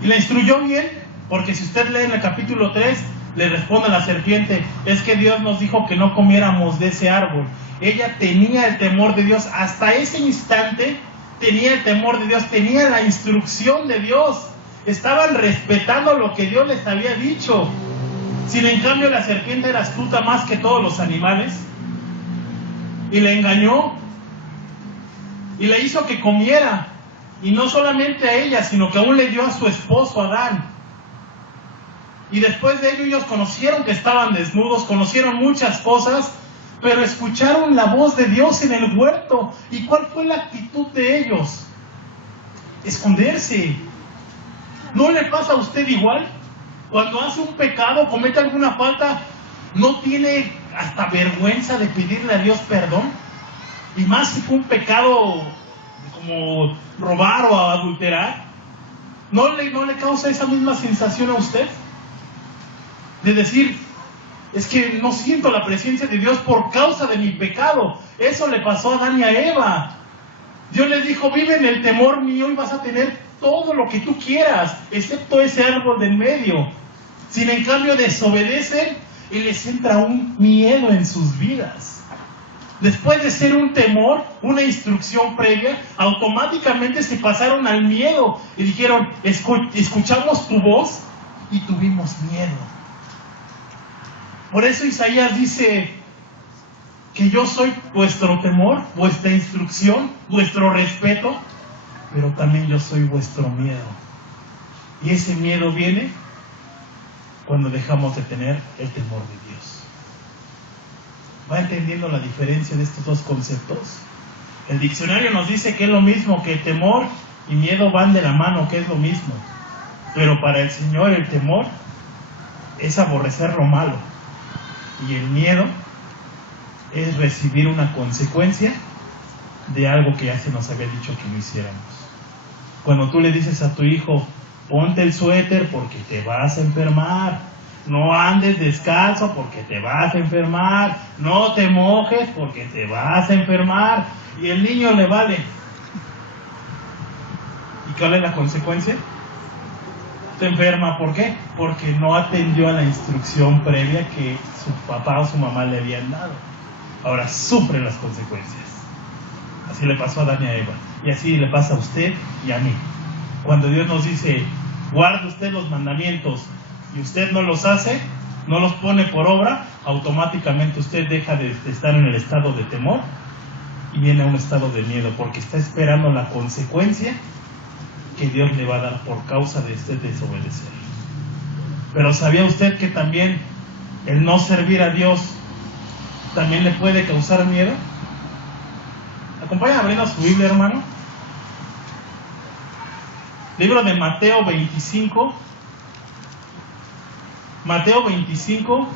y la instruyó bien, porque si usted lee en el capítulo 3, le responde a la serpiente: es que Dios nos dijo que no comiéramos de ese árbol. Ella tenía el temor de Dios, hasta ese instante tenía el temor de Dios, tenía la instrucción de Dios, estaban respetando lo que Dios les había dicho. Si en cambio la serpiente era astuta más que todos los animales, y le engañó y le hizo que comiera, y no solamente a ella, sino que aún le dio a su esposo Adán. Y después de ello ellos conocieron que estaban desnudos, conocieron muchas cosas, pero escucharon la voz de Dios en el huerto. ¿Y cuál fue la actitud de ellos? Esconderse. ¿No le pasa a usted igual? Cuando hace un pecado, comete alguna falta, ¿no tiene hasta vergüenza de pedirle a Dios perdón? Y más si fue un pecado como robar o adulterar. ¿No le causa esa misma sensación a usted? De decir, es que no siento la presencia de Dios por causa de mi pecado. Eso le pasó a Adán y a Eva. Dios les dijo, vive en el temor mío y vas a tener todo lo que tú quieras, excepto ese árbol del medio. Sin en cambio desobedecen y les entra un miedo en sus vidas. Después de ser un temor, una instrucción previa, automáticamente se pasaron al miedo y dijeron, escuchamos tu voz y tuvimos miedo. Por eso Isaías dice que yo soy vuestro temor, vuestra instrucción, vuestro respeto, pero también yo soy vuestro miedo. Y ese miedo viene cuando dejamos de tener el temor de Dios. ¿Va entendiendo la diferencia de estos dos conceptos? El diccionario nos dice que es lo mismo, que temor y miedo van de la mano, que es lo mismo. Pero para el Señor el temor es aborrecer lo malo. Y el miedo es recibir una consecuencia de algo que ya se nos había dicho que no hiciéramos. Cuando tú le dices a tu hijo, ponte el suéter porque te vas a enfermar, no andes descalzo porque te vas a enfermar, no te mojes porque te vas a enfermar, y el niño le vale. ¿Y cuál es la consecuencia? Se enferma. ¿Por qué? Porque no atendió a la instrucción previa que su papá o su mamá le habían dado. Ahora sufre las consecuencias. Así le pasó a Adán y a Eva, y así le pasa a usted y a mí. Cuando Dios nos dice, guarde usted los mandamientos, y usted no los hace, no los pone por obra, automáticamente usted deja de estar en el estado de temor y viene a un estado de miedo, porque está esperando la consecuencia que Dios le va a dar por causa de usted desobedecer. Pero ¿sabía usted que también el no servir a Dios también le puede causar miedo? Acompáñame abriendo su Biblia, hermano. Libro de Mateo 25. Mateo 25.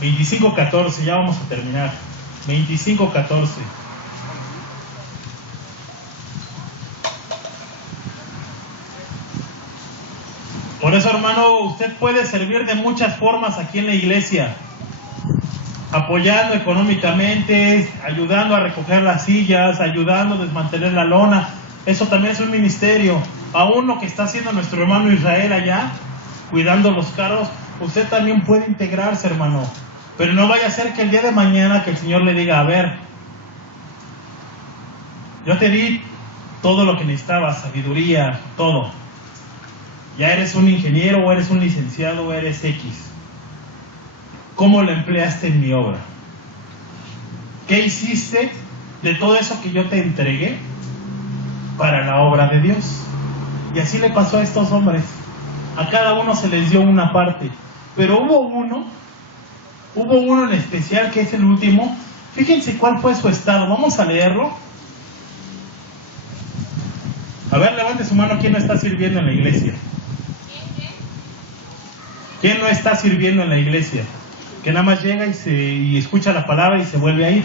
(25:14), ya vamos a terminar. 25:14. Por eso, hermano, usted puede servir de muchas formas aquí en la iglesia. Apoyando económicamente, ayudando a recoger las sillas, ayudando a desmantelar la lona. Eso también es un ministerio. Aún lo que está haciendo nuestro hermano Israel allá, cuidando los carros, usted también puede integrarse, hermano. Pero no vaya a ser que el día de mañana que el Señor le diga, a ver, yo te di todo lo que necesitabas, sabiduría, todo. Ya eres un ingeniero, o eres un licenciado, o eres X. ¿Cómo lo empleaste en mi obra? ¿Qué hiciste de todo eso que yo te entregué para la obra de Dios? Y así le pasó a estos hombres. A cada uno se les dio una parte. Pero hubo uno en especial, que es el último. Fíjense cuál fue su estado. Vamos a leerlo. A ver, levante su mano. ¿Quién no está sirviendo en la iglesia? ¿Quién no está sirviendo en la iglesia? Que nada más llega y escucha la palabra y se vuelve a ir.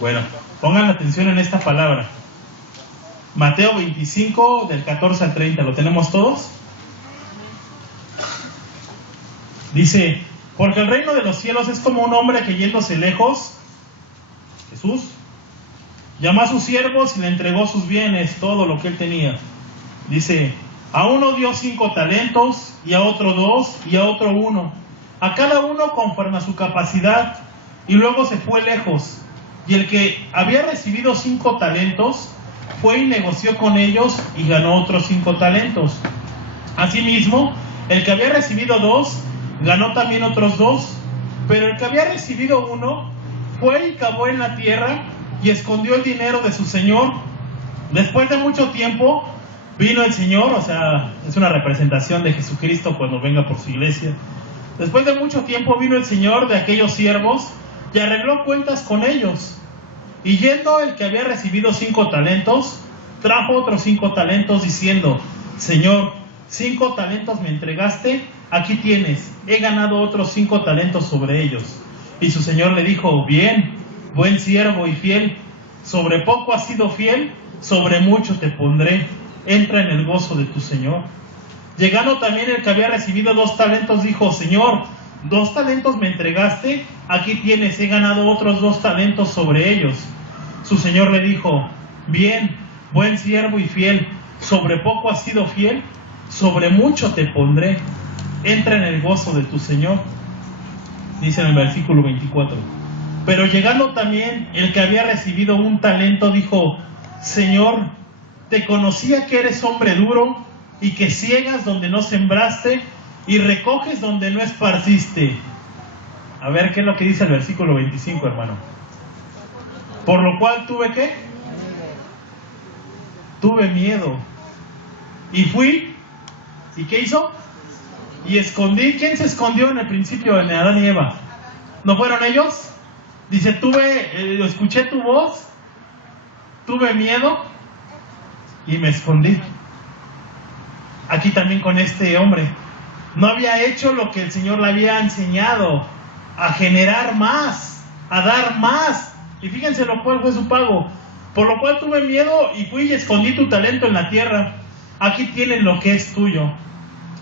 Bueno, pongan atención en esta palabra. Mateo 25, del 14 al 30. ¿Lo tenemos todos? Dice, porque el reino de los cielos es como un hombre que yéndose lejos, Jesús, llamó a sus siervos y le entregó sus bienes, todo lo que él tenía. Dice, a uno dio 5 talentos, y a otro 2, y a otro 1, a cada uno conforme a su capacidad, y luego se fue lejos. Y el que había recibido 5 talentos, fue y negoció con ellos, y ganó otros 5 talentos. Asimismo, el que había recibido 2, ganó también otros 2, pero el que había recibido 1, fue y cavó en la tierra y escondió el dinero de su señor. Después de mucho tiempo, vino el Señor, o sea, es una representación de Jesucristo cuando venga por su iglesia. Después de mucho tiempo vino el Señor de aquellos siervos y arregló cuentas con ellos. Y yendo el que había recibido 5 talentos, trajo otros 5 talentos diciendo: Señor, 5 talentos me entregaste, aquí tienes, he ganado otros 5 talentos sobre ellos. Y su Señor le dijo: bien, buen siervo y fiel, sobre poco has sido fiel, sobre mucho te pondré, entra en el gozo de tu Señor. Llegando también el que había recibido 2 talentos, dijo: Señor, 2 talentos me entregaste, aquí tienes, he ganado otros 2 talentos sobre ellos. Su Señor le dijo: bien, buen siervo y fiel, sobre poco has sido fiel, sobre mucho te pondré, entra en el gozo de tu Señor. Dice en el versículo 24. Pero llegando también el que había recibido 1 talento, dijo: Señor, te conocía que eres hombre duro, y que ciegas donde no sembraste, y recoges donde no esparciste. A ver, ¿qué es lo que dice el versículo 25, hermano? Por lo cual tuve, ¿qué? Tuve miedo. Y fui, ¿y qué hizo? Y escondí. ¿Quién se escondió en el principio en Adán y Eva? ¿No fueron ellos? Dice, escuché tu voz, tuve miedo y me escondí. Aquí también con este hombre, no había hecho lo que el Señor le había enseñado, a generar más, a dar más. Y fíjense lo cual fue su pago. Por lo cual tuve miedo y fui y escondí tu talento en la tierra. Aquí tienes lo que es tuyo.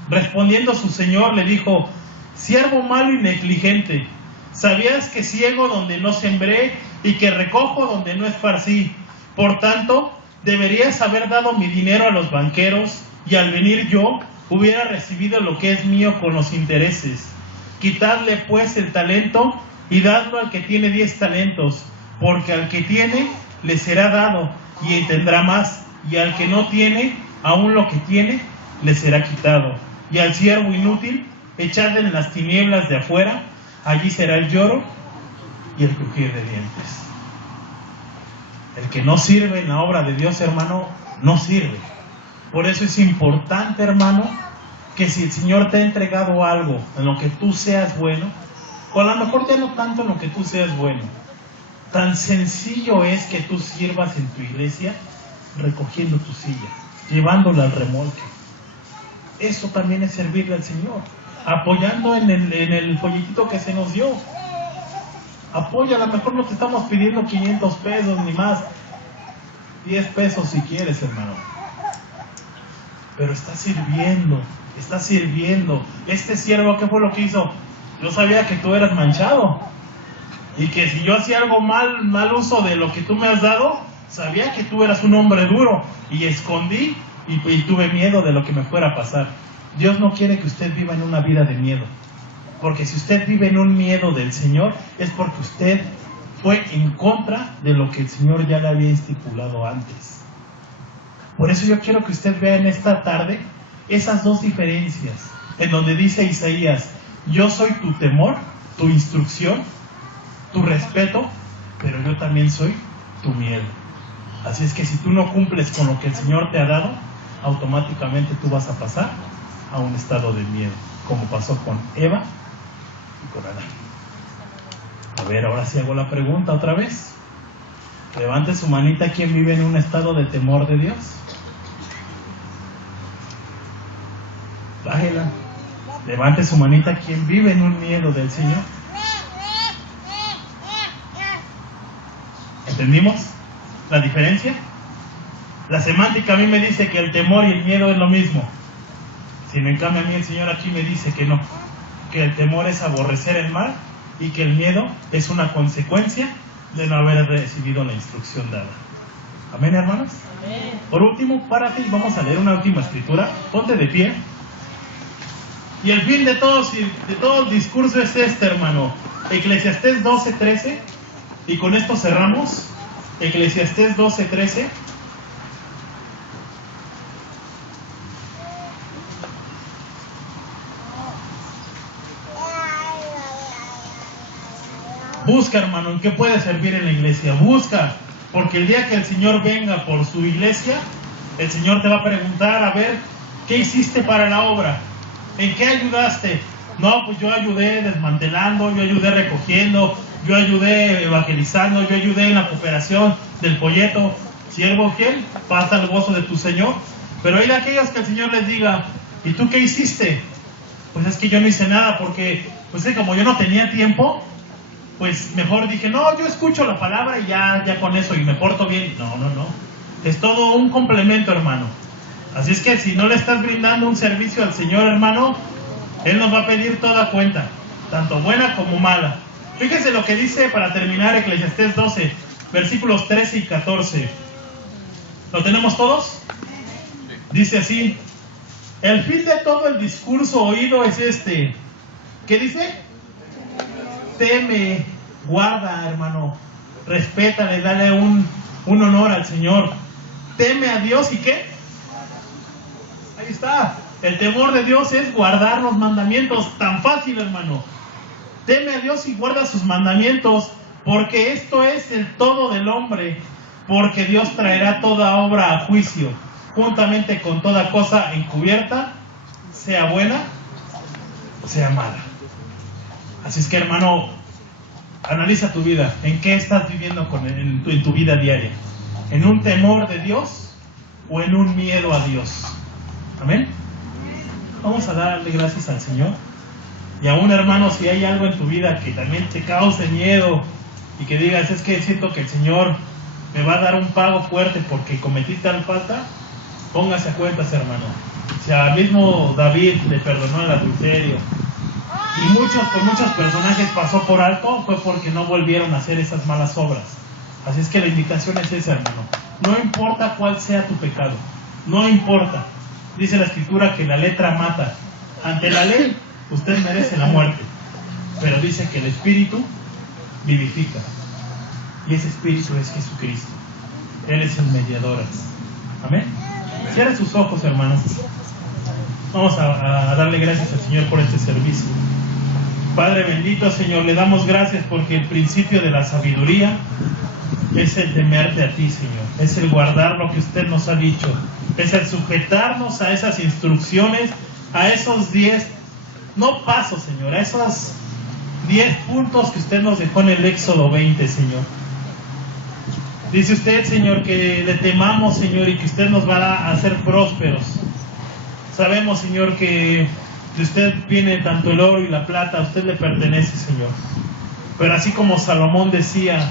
Respondiendo su Señor le dijo: siervo malo y negligente, ¿sabías que ciego donde no sembré y que recojo donde no esparcí? Por tanto, deberías haber dado mi dinero a los banqueros, y al venir yo hubiera recibido lo que es mío con los intereses. Quitadle pues el talento y dadlo al que tiene 10 talentos, porque al que tiene le será dado y tendrá más, y al que no tiene, aún lo que tiene le será quitado. Y al siervo inútil echadle en las tinieblas de afuera, allí será el lloro y el crujir de dientes. El que no sirve en la obra de Dios, hermano, no sirve. Por eso es importante, hermano, que si el Señor te ha entregado algo en lo que tú seas bueno, o a lo mejor ya no tanto en lo que tú seas bueno, tan sencillo es que tú sirvas en tu iglesia recogiendo tu silla, llevándola al remolque. Eso también es servirle al Señor, apoyando en el folletito que se nos dio. Apoya, a lo mejor no te estamos pidiendo 500 pesos ni más, 10 pesos si quieres, hermano. Pero está sirviendo, está sirviendo. Este siervo, ¿qué fue lo que hizo? Yo sabía que tú eras manchado, y que si yo hacía algo mal uso de lo que tú me has dado, sabía que tú eras un hombre duro, y escondí y tuve miedo de lo que me fuera a pasar. Dios no quiere que usted viva en una vida de miedo, porque si usted vive en un miedo del Señor, es porque usted fue en contra de lo que el Señor ya le había estipulado antes. Por eso yo quiero que usted vea en esta tarde esas dos diferencias, en donde dice Isaías: yo soy tu temor, tu instrucción, tu respeto, pero yo también soy tu miedo. Así es que si tú no cumples con lo que el Señor te ha dado, automáticamente tú vas a pasar a un estado de miedo, como pasó con Eva y con Adán. A ver, ahora sí hago la pregunta otra vez. Levante su manita quien vive en un estado de temor de Dios. Bájela. Levante su manita quien vive en un miedo del Señor. ¿Entendimos la diferencia? La semántica a mí me dice que el temor y el miedo es lo mismo. Sino en cambio a mí el Señor aquí me dice que no, que el temor es aborrecer el mal y que el miedo es una consecuencia de no haber recibido la instrucción dada. ¿Amén, hermanos? Amén. Por último, párate y vamos a leer una última escritura. Ponte de pie. Y el fin de todo el discurso es este, hermano. Eclesiastés 12:13. Y con esto cerramos. Eclesiastés 12:13. Busca, hermano, en qué puedes servir en la iglesia. Busca, porque el día que el Señor venga por su iglesia, el Señor te va a preguntar, a ver, ¿qué hiciste para la obra? ¿En qué ayudaste? No, pues yo ayudé desmantelando, yo ayudé recogiendo, yo ayudé evangelizando, yo ayudé en la cooperación del folleto. Siervo fiel, pasa el gozo de tu Señor. Pero hay de aquellos que el Señor les diga, ¿y tú qué hiciste? Pues es que yo no hice nada porque, pues como yo no tenía tiempo, pues mejor dije, no, yo escucho la palabra y ya con eso, y me porto bien. No. Es todo un complemento, hermano. Así es que si no le estás brindando un servicio al Señor, hermano, Él nos va a pedir toda cuenta, tanto buena como mala. Fíjese lo que dice para terminar Eclesiastés 12, versículos 13 y 14. ¿Lo tenemos todos? Dice así: el fin de todo el discurso oído es este. ¿Qué dice? Teme, guarda, hermano, respétale, dale un honor al Señor. Teme a Dios y ¿qué? Ahí está. El temor de Dios es guardar los mandamientos. Tan fácil, hermano. Teme a Dios y guarda sus mandamientos, porque esto es el todo del hombre, porque Dios traerá toda obra a juicio, juntamente con toda cosa encubierta, sea buena o sea mala. Así es que, hermano, analiza tu vida. ¿En qué estás viviendo en tu vida diaria? ¿En un temor de Dios o en un miedo a Dios? Amén. Vamos a darle gracias al Señor. Y aún, hermano, si hay algo en tu vida que también te cause miedo y que digas, es que siento que el Señor me va a dar un pago fuerte porque cometí tal falta, póngase a cuentas, hermano. Si al mismo David le perdonó el adulterio y por muchos personajes pasó por alto, fue porque no volvieron a hacer esas malas obras. Así es que la invitación es esa, hermano. No importa cuál sea tu pecado, no importa. Dice la Escritura que la letra mata. Ante la ley, usted merece la muerte, pero dice que el Espíritu vivifica, y ese Espíritu es Jesucristo. Él es el mediador. Amén. Cierra sus ojos, hermanos. Vamos a darle gracias al Señor por este servicio. Padre bendito, Señor, le damos gracias porque el principio de la sabiduría es el temerte a ti, Señor. Es el guardar lo que usted nos ha dicho. Es el sujetarnos a esas instrucciones, a esos 10, no pasos, Señor, a esos 10 puntos que usted nos dejó en el Éxodo 20, Señor. Dice usted, Señor, que le temamos, Señor, y que usted nos va a hacer prósperos. Sabemos, Señor, que de usted viene tanto el oro y la plata, a usted le pertenece, Señor. Pero así como Salomón decía,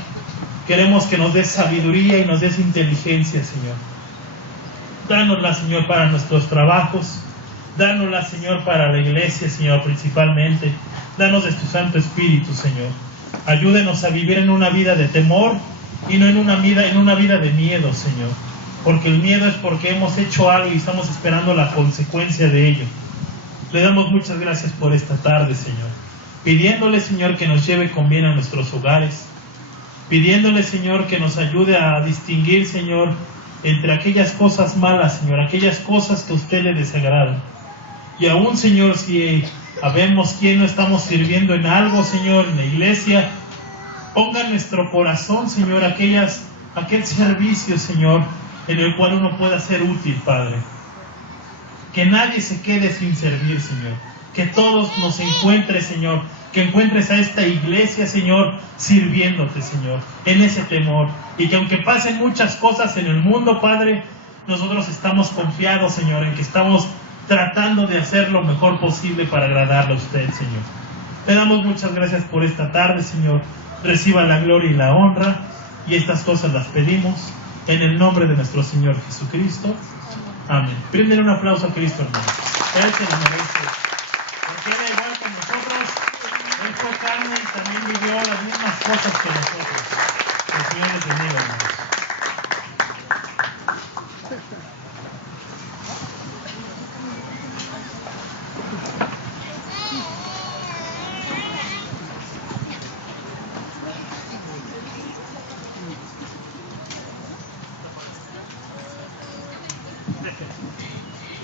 queremos que nos des sabiduría y nos des inteligencia, Señor. Dánosla, Señor, para nuestros trabajos. Dánosla, Señor, para la iglesia, Señor, principalmente. Danos de tu Santo Espíritu, Señor. Ayúdenos a vivir en una vida de temor y no en una vida de miedo, Señor. Porque el miedo es porque hemos hecho algo y estamos esperando la consecuencia de ello. Le damos muchas gracias por esta tarde, Señor. Pidiéndole, Señor, que nos lleve con bien a nuestros hogares. Pidiéndole, Señor, que nos ayude a distinguir, Señor, entre aquellas cosas malas, Señor, aquellas cosas que a usted le desagradan. Y aún, Señor, si sabemos quién no estamos sirviendo en algo, Señor, en la iglesia, ponga en nuestro corazón, Señor, aquel servicio, Señor, en el cual uno pueda ser útil, Padre. Que nadie se quede sin servir, Señor. Que todos nos encuentres, Señor. Que encuentres a esta iglesia, Señor, sirviéndote, Señor, en ese temor. Y que aunque pasen muchas cosas en el mundo, Padre, nosotros estamos confiados, Señor, en que estamos tratando de hacer lo mejor posible para agradarle a usted, Señor. Le damos muchas gracias por esta tarde, Señor. Reciba la gloria y la honra. Y estas cosas las pedimos en el nombre de nuestro Señor Jesucristo. Amén. Bríndele un aplauso a Cristo, hermano. Él se lo merece. Porque Él, igual que nosotros, Él fue carne y también vivió las mismas cosas que nosotros. El Señor les bendiga, hermanos.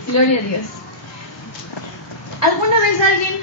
Gloria a Dios. ¿Alguna vez alguien